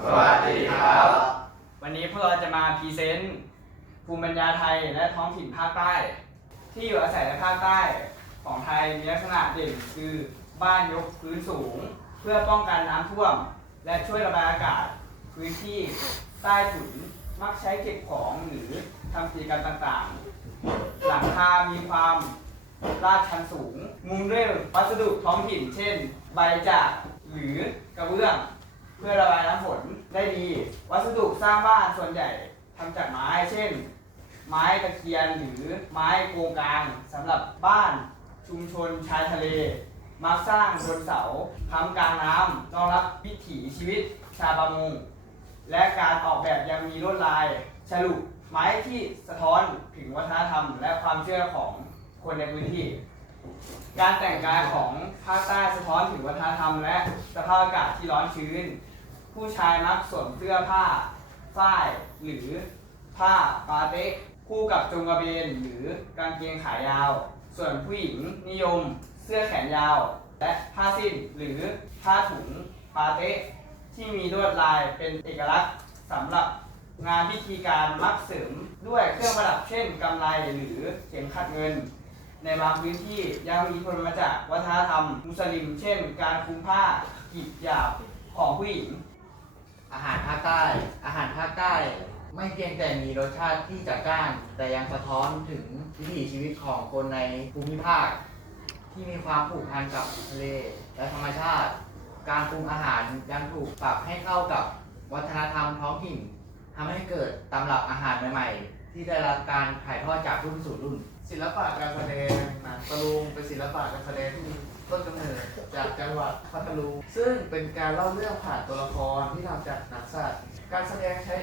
สวัสดีครับ วันนี้พวกเราจะมาพรีเซนต์ภูมิปัญญาไทยและท้องถิ่นภาคใต้ ที่อยู่อาศัยในภาคใต้ของไทยมีลักษณะเด่นคือบ้านยกพื้นสูง เพื่อป้องกันน้ำท่วม และช่วยระบายอากาศ พื้นที่ใต้ถุนมักใช้เก็บของหรือทำกิจกรรมต่างๆ หลังคา มีความลาดชันสูง มุงด้วยวัสดุท้องถิ่น เช่น ใบจากหรือกระเบื้อง พื่อระบายน้ำฝนได้ดี วัสดุสร้างบ้านส่วนใหญ่ทำจากไม้ เช่น ไม้ตะเคียนหรือไม้โกงกลางสำหรับบ้านชุมชนชายทะเล มักสร้างบนเสาค้ำกลางน้ำรองรับวิถีชีวิตชาวประมงและการออกแบบยังมีลวดลายฉลุไม้ที่สะท้อนถึงวัฒนธรรม และความเชื่อของคนในพื้นที่ การแต่งกายของภาคใต้สะท้อนถึงวัฒนธรรม และสภาพอากาศที่ร้อนชื้น ผู้ชายมักสวมเสื้อผ้าฝ้ายหรือผ้าปาเต๊ะคู่กับจงกระเบนหรือกางเกงขายาว ส่วนผู้หญิงนิยมเสื้อแขนยาว และผ้าสิ้นหรือผ้าถุงปาเต๊ะที่มีลวดลายเป็นเอกลักษณ์สำหรับงานพิธีการมักเสริมด้วยเครื่องประดับเช่นกำไลหรือเข็มขัดเงิน ในบางพื้นที่ยังมีผลมาจากวัฒนธรรมมุสลิม เช่น การคลุมผ้ากีบหยาบของผู้หญิง อาหารภาคใต้ อาหารภาคใต้ ไม่เพียงแต่มีรสชาติที่จัดจ้าน แต่ยังสะท้อนถึงวิถีชีวิตของคนในภูมิภาค ที่มีความผูกพันกับทะเลและธรรมชาติ การปรุงอาหารยังถูกปรับให้เข้ากับวัฒนธรรมท้องถิ่นทำให้เกิดตำรับอาหารใหม่ ๆ ที่ได้รับการถ่ายทอดจากรุ่นสู่รุ่น ศิลปะการแสดงหนังตะลุงเป็นศิลปะการแสดงที่มี ต้นกำเนิดจากจังหวัดพัทลุงซึ่งเป็นการเล่าเรื่องผ่านตัวละครที่ทำจากหนังสัตว์การแสดงใช้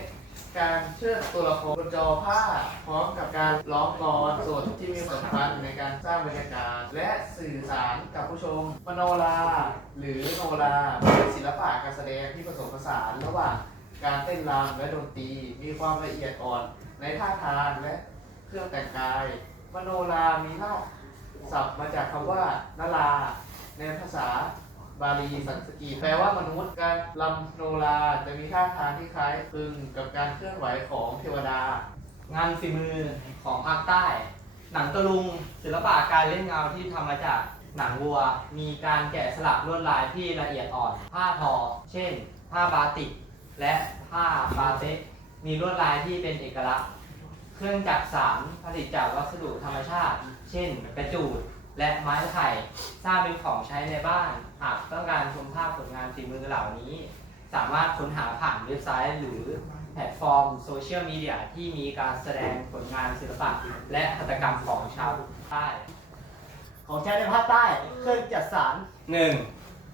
การเชื่อดตัวละครบนจอผ้าพร้อมกับการร้องกลอนสดที่มีสำคัญในการสร้างบรรยากาศ และสื่อสารกับผู้ชมมโนรา หรือโนราเป็นศิลปะการแสดงที่ผสมผสานระหว่างการเต้นรำและดนตรีมีความละเอียดอ่อนในท่าทางและเครื่องแต่งกาย มโนรามีราก ศัพท์มาจากคำว่านาราในภาษาบาลีสันสกฤตแปลว่ามนุษย์การลำโนราจะมีท่าทางที่คล้ายคลึงกับการเคลื่อนไหวของเทวดา งานฝีมือของภาคใต้ หนังตะลุงศิลปะการเล่นเงาที่ทำมาจากหนังวัว มีการแกะสลักลวดลายที่ละเอียดอ่อน ผ้าทอ เช่น ผ้าบาติก และผ้าบาเตะมีลวดลายที่เป็นเอกลักษณ์ เครื่องจักรสานผลิตจากวัสดุธรรมชาติ เช่น กระจูด และไม้ไผ่สร้างเป็นของใช้ในบ้าน หากต้องการชมภาพผลงานฝีมือเหล่านี้ สามารถค้นหาผ่านเว็บไซต์ หรือแพลตฟอร์มโซเชียลมีเดียที่มีการแสดงผลงานศิลปะและหัตถกรรมของชาวใต้ของใช้ในภาคใต้เครื่องจัดสารหนึ่ง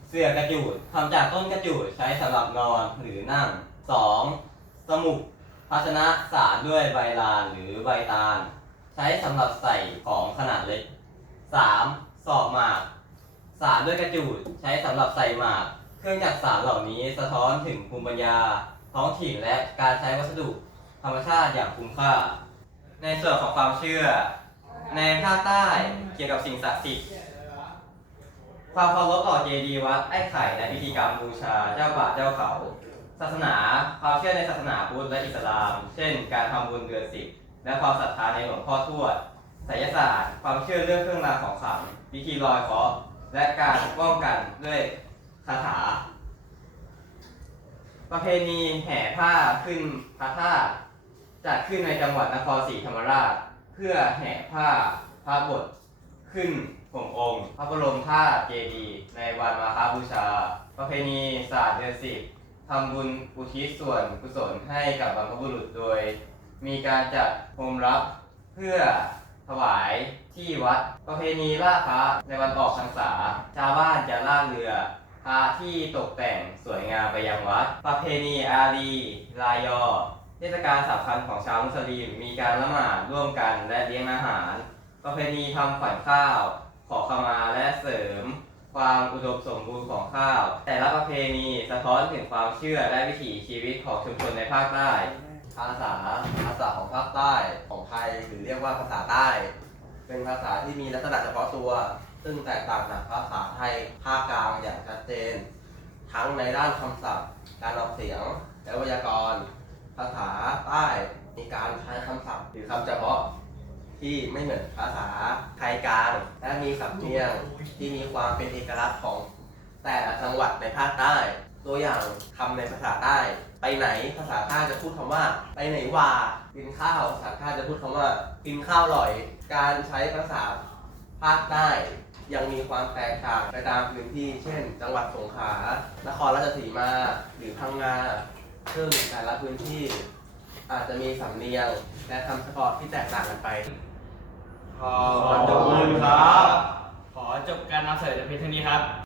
เสื่อกระจูดทำจากต้นกระจูดใช้สำหรับนอนหรือนั่งสองสมุก ภาชนะสารด้วยใบลานหรือใบตาล ใช้สำหรับใส่ของขนาดเล็กสามสอบหมาก สารด้วยกระจูดใช้สำหรับใส่หมาก เครื่องจักรสารเหล่านี้สะท้อนถึงภูมิปัญญา ท้องถิ่นและการใช้วัสดุธรรมชาติอย่างคุ้มค่า ในส่วนของความเชื่อ ในภาคใต้เกี่ยวกับสิ่งศักดิ์สิทธิ์ความเคารพต่อเจดีย์วัดไอ้ไข่และพิธีกรรมบูชาเจ้าป่าเจ้าเขา ศาสนาความเชื่อในศาสนาพุทธและอิสลาม เช่น การทำบุญเดือนสิบและความศรัทธาในหลวงพ่อทวดไสยศาสตร์ ความเชื่อเรื่องเครื่องรางของขลังพิธีลอยเคราะห์และการป้องกันด้วยคาถา ประเพณีแห่ผ้าขึ้นพระธาตุจัดขึ้นในจังหวัดนครศรีธรรมราช เพื่อแห่ผ้าพระบทขึ้นห่มองค์ พระบรมธาตุเจดีย์ในวันมาฆบูชา ประเพณีศาสตร์เดือนสิบ ทำบุญอุทิศส่วนกุศลให้กับบรรพบุรุษโดย มีการจัดโฮมรับเพื่อถวายที่วัด ประเพณีล่าพระในวันออกพรรษา ชาวบ้านจะล่าเรือพระที่ตกแต่งสวยงามไปยังวัด ประเพณีอาลีลายอเทศกาลสำคัญของชาวมุสลิมมีการละหมาดร่วมกันและเลี้ยงอาหาร ประเพณีทำขวัญข้าว ขอขมาและเสริม ความอุดมสมบูรณ์ของข้าว แต่ละประเพณีสะท้อนถึงความเชื่อและวิถีชีวิตของชุมชนในภาคใต้ภาษาภาษาของภาคใต้ของไทยหรือเรียกว่าภาษาใต้ เป็นภาษาที่มีลักษณะเฉพาะตัว ซึ่งแตกต่างจากภาษาไทยภาคกลางอย่างชัดเจน ทั้งในด้านคำศัพท์ การออกเสียง และไวยากรณ์ ภาษาใต้มีการใช้คำศัพท์หรือคำเฉพาะ ที่ไม่เหมือนภาษาไทยกลางและมีสำเนียงที่มีความเป็นเอกลักษณ์ของแต่ละจังหวัดในภาคใต้ ตัวอย่างคำในภาษาใต้ ไปไหนภาษาใต้จะพูดคำว่า ไปไหนว่ากินข้าวภาษาใต้จะพูดคำว่ากินข้าวอร่อย การใช้ภาษาภาคใต้ยังมีความแตกต่างไปตามพื้นที่ เช่น จังหวัดสงขลานครราชสีมา หรือพังงาซึ่งแต่ละพื้นที่ อาจจะมีสำเนียงและคำเฉพาะที่แตกต่างกันไปขอบคุณครับ ขอจบการนำเสนอแต่เพียงเท่านี้ครับ